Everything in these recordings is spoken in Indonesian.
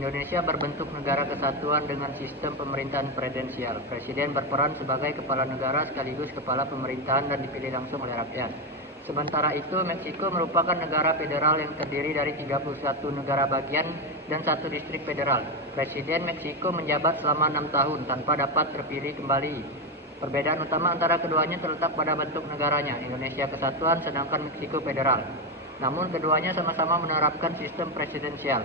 Indonesia berbentuk negara kesatuan dengan sistem pemerintahan presidensial. Presiden berperan sebagai kepala negara sekaligus kepala pemerintahan dan dipilih langsung oleh rakyat. Sementara itu, Meksiko merupakan negara federal yang terdiri dari 31 negara bagian dan 1 distrik federal. Presiden Meksiko menjabat selama 6 tahun tanpa dapat terpilih kembali. Perbedaan utama antara keduanya terletak pada bentuk negaranya, Indonesia kesatuan sedangkan Meksiko federal. Namun keduanya sama-sama menerapkan sistem presidensial.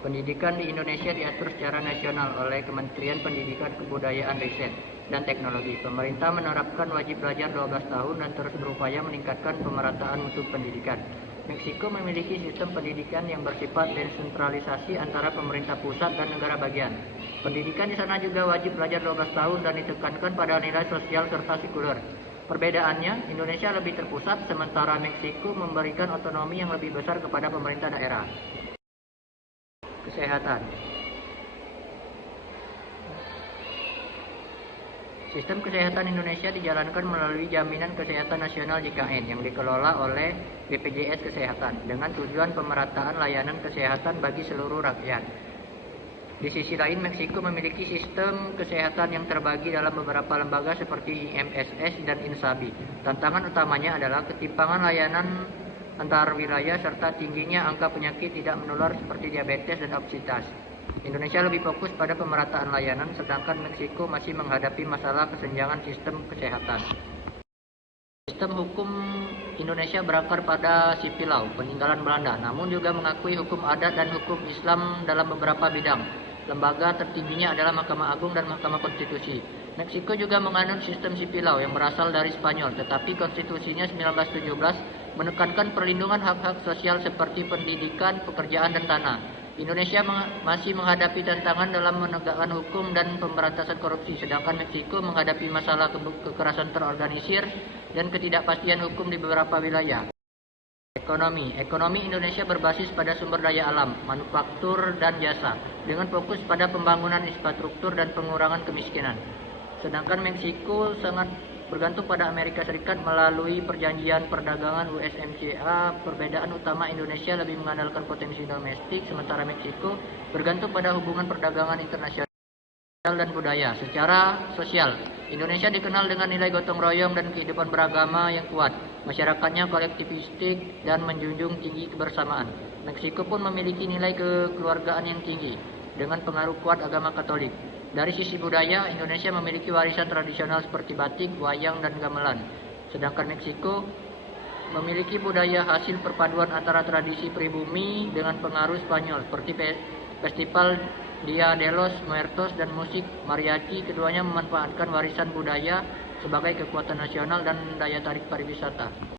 Pendidikan di Indonesia diatur secara nasional oleh Kementerian Pendidikan, Kebudayaan, Riset, dan Teknologi. Pemerintah menerapkan wajib belajar 12 tahun dan terus berupaya meningkatkan pemerataan mutu pendidikan. Meksiko memiliki sistem pendidikan yang bersifat desentralisasi antara pemerintah pusat dan negara bagian. Pendidikan di sana juga wajib belajar 12 tahun dan ditekankan pada nilai sosial serta sekuler. Perbedaannya, Indonesia lebih terpusat, sementara Meksiko memberikan otonomi yang lebih besar kepada pemerintah daerah. Kesehatan. Sistem kesehatan Indonesia dijalankan melalui Jaminan Kesehatan Nasional JKN yang dikelola oleh BPJS Kesehatan dengan tujuan pemerataan layanan kesehatan bagi seluruh rakyat. Di sisi lain, Meksiko memiliki sistem kesehatan yang terbagi dalam beberapa lembaga seperti IMSS dan INSABI. Tantangan utamanya adalah ketimpangan layanan antar wilayah serta tingginya angka penyakit tidak menular seperti diabetes dan obesitas. Indonesia lebih fokus pada pemerataan layanan, sedangkan Meksiko masih menghadapi masalah kesenjangan sistem kesehatan. Sistem hukum Indonesia berakar pada sipil law, peninggalan Belanda, namun juga mengakui hukum adat dan hukum Islam dalam beberapa bidang. Lembaga tertingginya adalah Mahkamah Agung dan Mahkamah Konstitusi. Meksiko juga menganut sistem sipil law yang berasal dari Spanyol, tetapi konstitusinya 1917 menekankan perlindungan hak-hak sosial seperti pendidikan, pekerjaan, dan tanah. Indonesia masih menghadapi tantangan dalam menegakkan hukum dan pemberantasan korupsi, sedangkan Meksiko menghadapi masalah kekerasan terorganisir dan ketidakpastian hukum di beberapa wilayah. Ekonomi Indonesia berbasis pada sumber daya alam, manufaktur, dan jasa, dengan fokus pada pembangunan infrastruktur dan pengurangan kemiskinan. Sedangkan Meksiko sangat bergantung pada Amerika Serikat melalui perjanjian perdagangan USMCA. Perbedaan utama, Indonesia lebih mengandalkan potensi domestik, sementara Meksiko bergantung pada hubungan perdagangan internasional dan budaya. Secara sosial, Indonesia dikenal dengan nilai gotong royong dan kehidupan beragama yang kuat. Masyarakatnya kolektivistik dan menjunjung tinggi kebersamaan. Meksiko pun memiliki nilai kekeluargaan yang tinggi dengan pengaruh kuat agama Katolik. Dari sisi budaya, Indonesia memiliki warisan tradisional seperti batik, wayang, dan gamelan. Sedangkan Meksiko memiliki budaya hasil perpaduan antara tradisi pribumi dengan pengaruh Spanyol seperti festival Dia de los Muertos dan musik mariachi. Keduanya memanfaatkan warisan budaya sebagai kekuatan nasional dan daya tarik pariwisata.